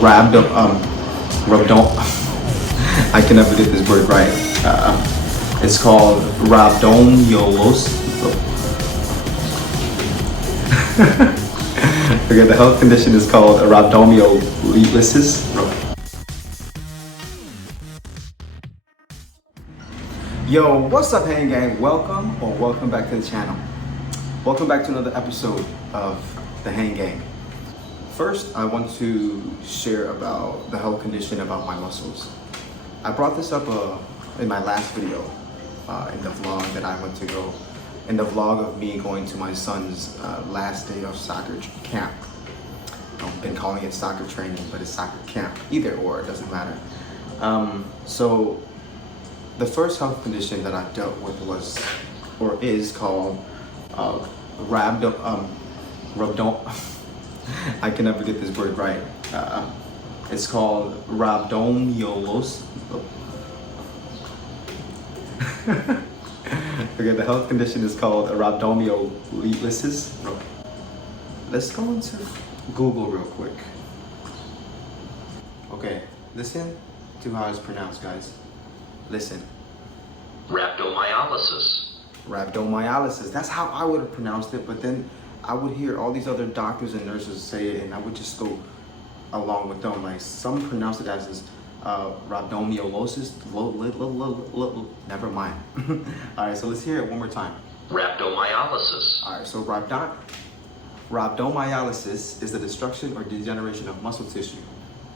Rhabdom. I can never get this word right. It's called rhabdomyolysis. Okay, the health condition is called rhabdomyolysis. Yo, what's up, Hang Gang? Welcome back to the channel. Welcome back to another episode of the Hang Gang. First, I want to share about the health condition about my muscles. I brought this up in my last video, in the vlog that I went to go, in the vlog of me going to my son's last day of soccer camp. I've been calling it soccer training, but it's soccer camp. Either or, it doesn't matter. So the first health condition that I dealt with is called Rhabdom. I can never get this word right. It's called Rhabdomyolysis. Okay, the health condition is called Rhabdomyolysis. Let's go into Google real quick. Okay, listen to how it's pronounced, guys. Listen. Rhabdomyolysis. Rhabdomyolysis. That's how I would have pronounced it, but then I would hear all these other doctors and nurses say it, and I would just go along with them. Like, some pronounce it as rhabdomyolysis. Never mind. All right, so let's hear it one more time. Rhabdomyolysis. All right, so rhabdomyolysis is the destruction or degeneration of muscle tissue,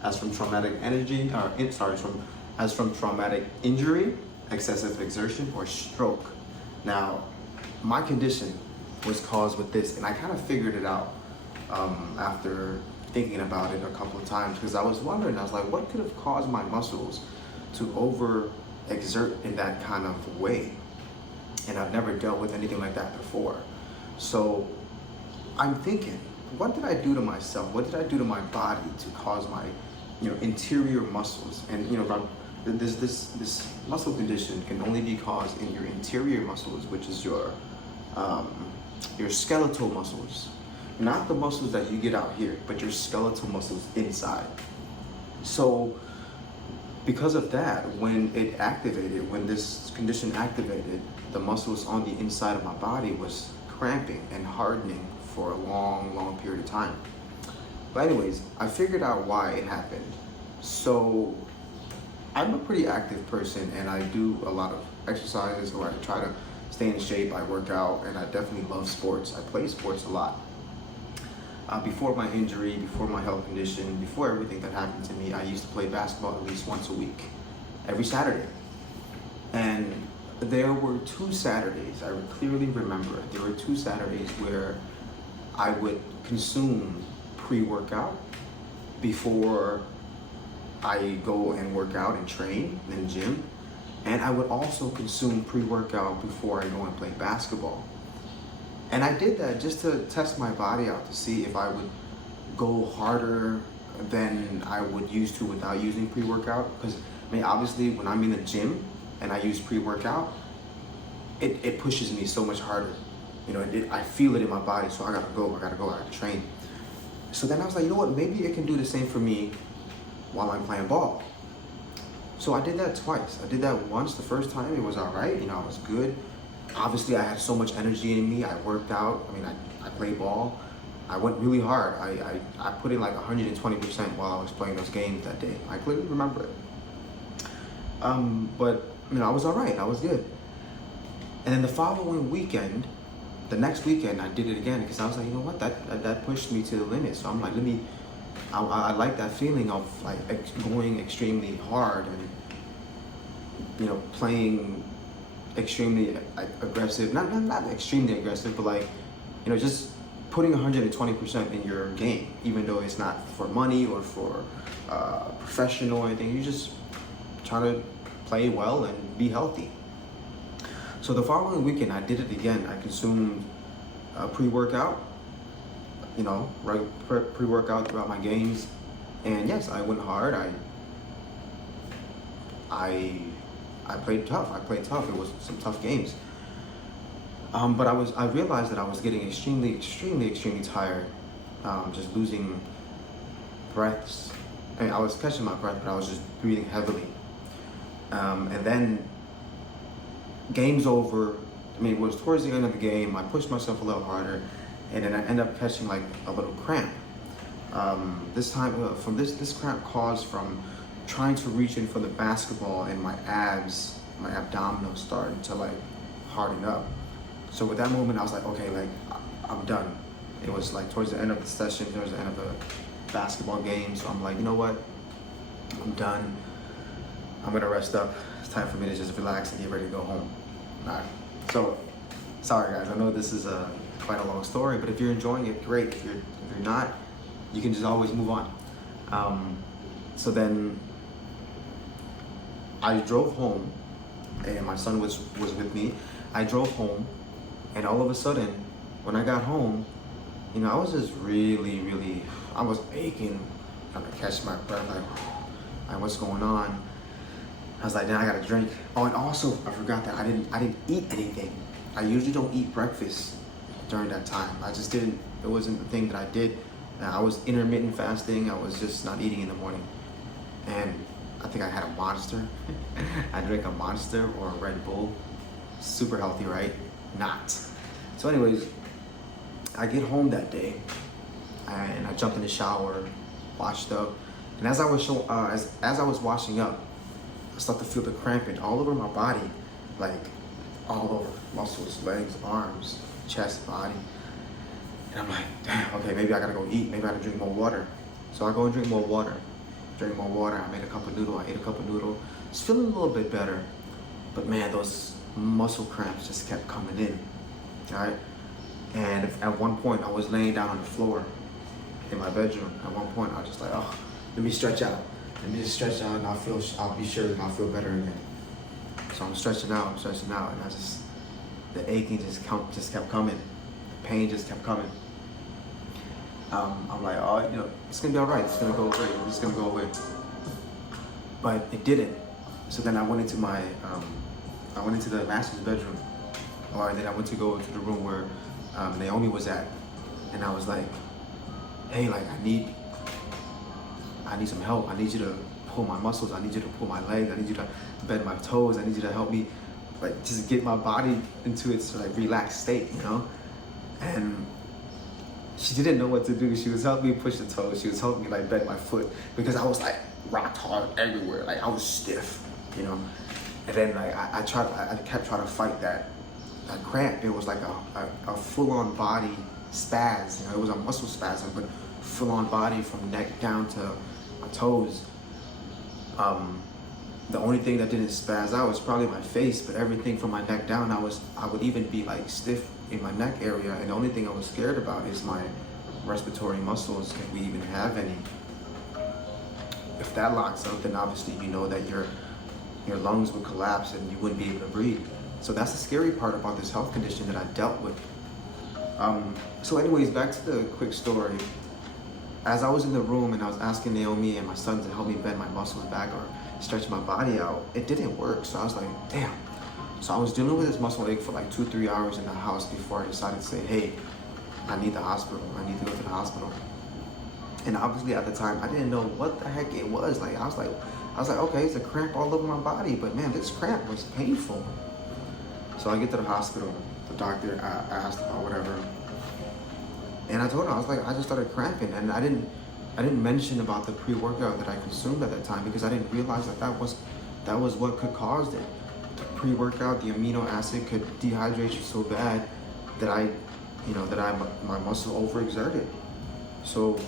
as from traumatic injury, excessive exertion, or stroke. Now, my condition was caused with this, and I kind of figured it out after thinking about it a couple of times, because I was wondering, I was like, what could have caused my muscles to over-exert in that kind of way? And I've never dealt with anything like that before. So I'm thinking, what did I do to myself? What did I do to my body to cause my, interior muscles? And this muscle condition can only be caused in your interior muscles, which is your skeletal muscles. Not the muscles that you get out here, but your skeletal muscles inside. So because of that, when this condition activated, the muscles on the inside of my body was cramping and hardening for a long period of time. But anyways, I figured out why it happened. So I'm a pretty active person, and I do a lot of exercises, or I try to stay in shape. I work out, and I definitely love sports. I play sports a lot. Before my injury, before my health condition, before everything that happened to me, I used to play basketball at least once a week, every Saturday. And there were 2 Saturdays, I clearly remember, there were 2 Saturdays where I would consume pre-workout before I go and work out and train in the gym. And I would also consume pre-workout before I go and play basketball. And I did that just to test my body out, to see if I would go harder than I would used to without using pre-workout. Because, obviously when I'm in the gym and I use pre-workout, it pushes me so much harder. I feel it in my body, so I gotta train. So then I was like, you know what, maybe it can do the same for me while I'm playing ball. So I did that twice. I did that once. The first time it was all right, I was good. Obviously I had so much energy in me. I worked out. I played ball. I went really hard. I put in like 120% while I was playing those games that day. I clearly remember it. But I was all right. I was good. And then the following weekend, the next weekend, I did it again, because I was like, you know what, that pushed me to the limit. So I'm like, I like that feeling of like going extremely hard and playing extremely aggressive, not extremely aggressive, but like just putting 120% in your game, even though it's not for money or for professional or anything. You just try to play well and be healthy. So the following weekend, I did it again. I consumed pre-workout, pre-workout throughout my games. And yes, I went hard. I played tough. It was some tough games. But I realized that I was getting extremely tired, just losing breaths. I mean, I was catching my breath, but I was just breathing heavily. And then game's over. I mean, it was towards the end of the game. I pushed myself a little harder, and then I ended up catching like a little cramp. This time, from this cramp caused from trying to reach in for the basketball, and my abs, my abdominals started to like harden up. So with that moment, I was like, okay, like I'm done. It was like towards the end of the session, towards the end of the basketball game. So I'm like, you know what? I'm done. I'm gonna rest up. It's time for me to just relax and get ready to go home. All right. So, sorry guys. I know this is quite a long story, but if you're enjoying it, great. If you're not, you can just always move on. So then I drove home, and my son was with me. I drove home, and all of a sudden, when I got home, you know, I was just really, I was aching, trying to catch my breath, like what's going on? I was like, then I got to drink. Oh, and also I forgot that I didn't eat anything. I usually don't eat breakfast during that time. I just didn't. It wasn't the thing that I did. I was intermittent fasting. I was just not eating in the morning, and I think I had a Monster. I drank a Monster or a Red Bull. Super healthy, right? Not. So anyways, I get home that day, and I jumped in the shower, washed up, and as I was washing up, I start to feel the cramping all over my body, like all over, muscles, legs, arms, chest, body. And I'm like, damn, okay, maybe I gotta go eat, maybe I gotta drink more water. So I go and drink more water. I made a cup of noodle, I ate a cup of noodle. It's feeling a little bit better, but man, those muscle cramps just kept coming in, all right? And at one point, I was laying down on the floor in my bedroom. At one point, I was just like, oh, let me stretch out. Let me just stretch out, and I'll be sure that I'll feel better again. So I'm stretching out, and the aching just kept coming. The pain just kept coming. I'm like, oh, you know, it's gonna be all right. It's gonna go away. It's gonna go away. But it didn't. So then I went into the master's bedroom, or then I went to go to the room where Naomi was at, and I was like, hey, like I need some help. I need you to pull my muscles. I need you to pull my legs. I need you to bend my toes. I need you to help me, like, just get my body into its like relaxed state, you know? And she didn't know what to do. She was helping me push the toes. She was helping me like bend my foot, because I was like rocked hard everywhere. Like I was stiff, you know? And then like I kept trying to fight that cramp. It was like a full-on body spasm. You know, it was a muscle spasm, but full-on body from neck down to my toes. The only thing that didn't spaz out was probably my face, but everything from my neck down, I would even be like stiff in my neck area, and the only thing I was scared about is my respiratory muscles, if we even have any. If that locks up, then obviously you know that your lungs would collapse and you wouldn't be able to breathe. So that's the scary part about this health condition that I dealt with. So anyways, back to the quick story. As I was in the room and I was asking Naomi and my son to help me bend my muscles back or stretch my body out, it didn't work. So I was like, damn. So I was dealing with this muscle ache for like 2-3 hours in the house before I decided to say, hey, I need the hospital. I need to go to the hospital. And obviously at the time, I didn't know what the heck it was. Like I was like, okay, it's a cramp all over my body, but man, this cramp was painful. So I get to the hospital. The doctor asked about whatever, and I told her, I was like, I just started cramping, and I didn't mention about the pre-workout that I consumed at that time, because I didn't realize that was what could cause it. The pre-workout, the amino acid could dehydrate you so bad that my muscle overexerted. So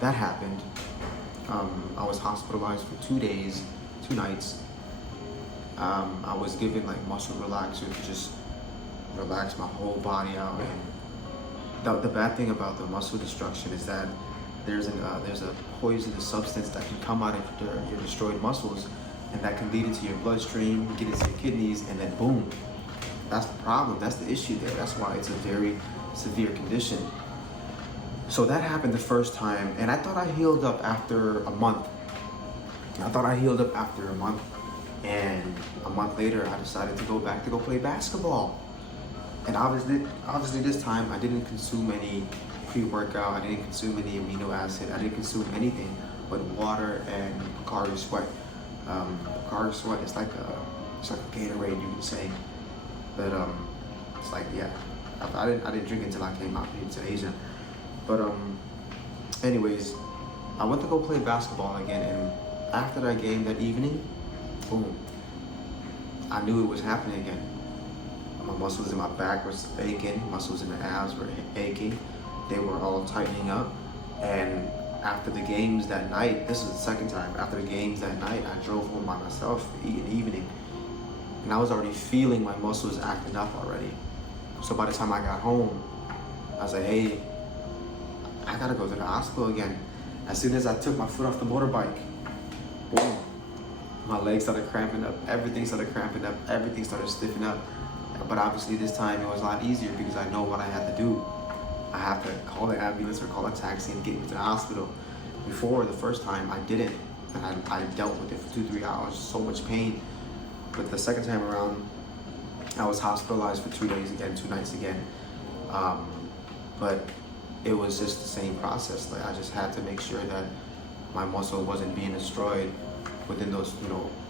that happened. I was hospitalized for 2 days, 2 nights. I was given like muscle relaxers to just relax my whole body out. And the bad thing about the muscle destruction is that there's a poisonous substance that can come out of your destroyed muscles, and that can lead into your bloodstream, get into your kidneys, and then boom. That's the problem. That's the issue there. That's why it's a very severe condition. So that happened the first time, and I thought I healed up after a month. And a month later, I decided to go play basketball. And obviously this time I didn't consume any pre-workout. I didn't consume any amino acid. I didn't consume anything but water and Bacardi Sweat. Bacardi Sweat is like it's like a Gatorade, you could say. But it's like, yeah, I didn't drink until I came out here to Asia. But anyways, I went to go play basketball again, and after that game that evening, boom, I knew it was happening again. My muscles in my back was aching, muscles in the abs were aching. They were all tightening up. And after the games that night, this is the second time, after the games that night, I drove home by myself in the evening. And I was already feeling my muscles acting up already. So by the time I got home, I was like, hey, I gotta go to the hospital again. As soon as I took my foot off the motorbike, boom, my legs started cramping up, everything started cramping up, everything started stiffening up. But obviously this time it was a lot easier because I know what I had to do. I have to call the ambulance or call a taxi and get me to the hospital. Before, the first time, I didn't. And I dealt with it for 2-3 hours, so much pain. But the second time around, I was hospitalized for 2 days again, 2 nights again. But it was just the same process. Like, I just had to make sure that my muscle wasn't being destroyed within those,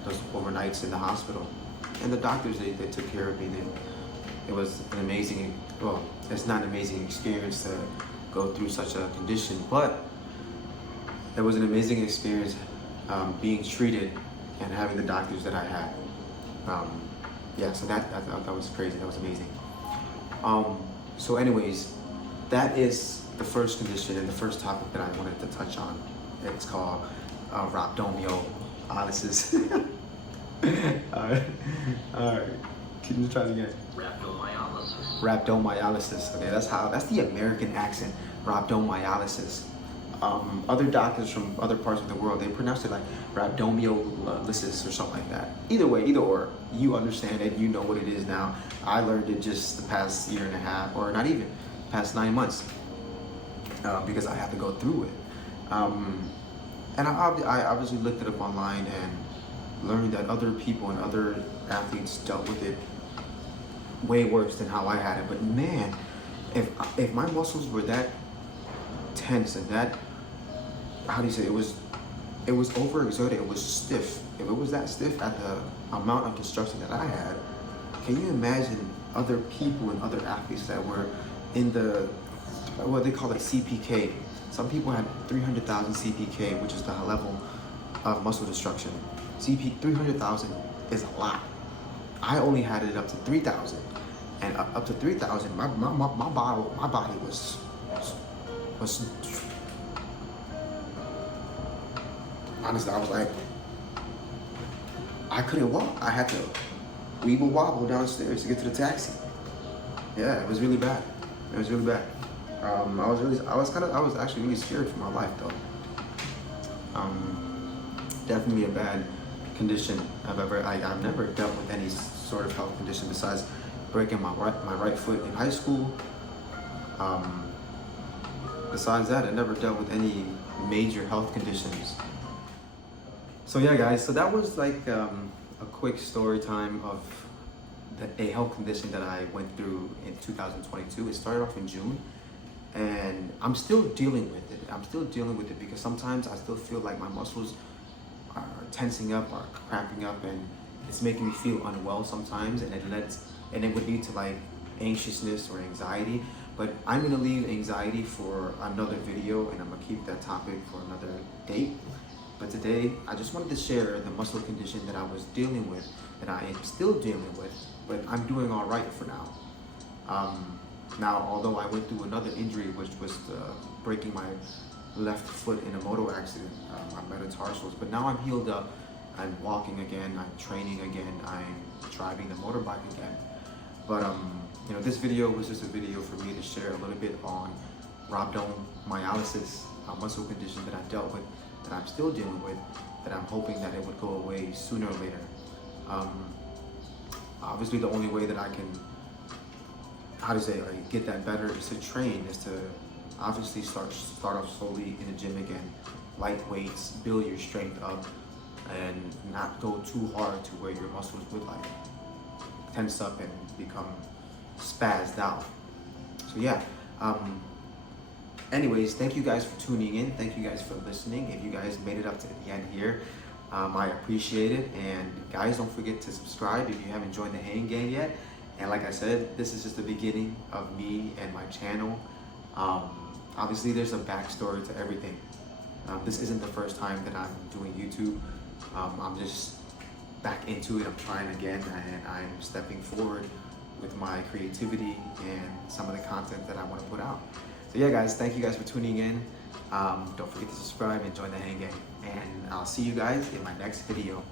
those overnights in the hospital. And the doctors, they took care of me. It was an amazing, well, it's not an amazing experience to go through such a condition, but it was an amazing experience being treated and having the doctors that I had. Yeah, so that was crazy. That was amazing. So anyways, that is the first condition and the first topic that I wanted to touch on. It's called rhabdomyolysis. All right. Can you try it again? Rhabdomyolysis. Rhabdomyolysis. Okay, that's the American accent. Rhabdomyolysis. Other doctors from other parts of the world, they pronounce it like rhabdomyolysis or something like that. Either way, either or, you understand it, you know what it is now. I learned it just the past year and a half, or not even, past 9 months, because I had to go through it. And I obviously looked it up online and learned that other people and other athletes dealt with it way worse than how I had it. But man, if my muscles were that tense and that, how do you say, it was overexerted, it was stiff. If it was that stiff at the amount of destruction that I had, can you imagine other people and other athletes that were in the, what they call it, CPK. Some people had 300,000 CPK, which is the level of muscle destruction. 300,000 is a lot. I only had it up to 3,000, and up to 3,000, my body was honestly, I was like, I couldn't walk. I had to weeble wobble downstairs to get to the taxi. Yeah, it was really bad. It was really bad. I was actually really scared for my life though. Definitely a bad condition I've never dealt with any sort of health condition besides breaking my right foot in high school. Besides that, I never dealt with any major health conditions. So yeah, guys, so that was like a quick story time of a health condition that I went through in 2022. It started off in June, and I'm still dealing with it. I'm still dealing with it because sometimes I still feel like my muscles are tensing up or cramping up, and it's making me feel unwell sometimes, and it would lead to like anxiousness or anxiety. But I'm gonna leave anxiety for another video, and I'm gonna keep that topic for another date. But today, I just wanted to share the muscle condition that I was dealing with, that I am still dealing with, but I'm doing all right for now. Now, although I went through another injury, which was breaking my left foot in a motor accident, my metatarsals, but now I'm healed up. I'm walking again, I'm training again, I'm driving the motorbike again. But this video was just a video for me to share a little bit on rhabdomyolysis, a muscle condition that I dealt with, that I'm still dealing with, that I'm hoping that it would go away sooner or later. Obviously, the only way that I can, get that better is to train, is to obviously start off slowly in the gym again, light weights, build your strength up, and not go too hard to where your muscles would like tense up and become spazzed out. So yeah, Anyways, thank you guys for tuning in. Thank you guys for listening. If you guys made it up to the end here, I appreciate it. And guys, don't forget to subscribe if you haven't joined the Hang Gang yet. And like I said, this is just the beginning of me and my channel. Obviously, there's a backstory to everything. This isn't the first time that I'm doing YouTube. I'm just back into it. I'm trying again, and I'm stepping forward with my creativity and some of the content that I want to put out. So yeah, guys, thank you guys for tuning in. Don't forget to subscribe and join the Hang Gang. And I'll see you guys in my next video.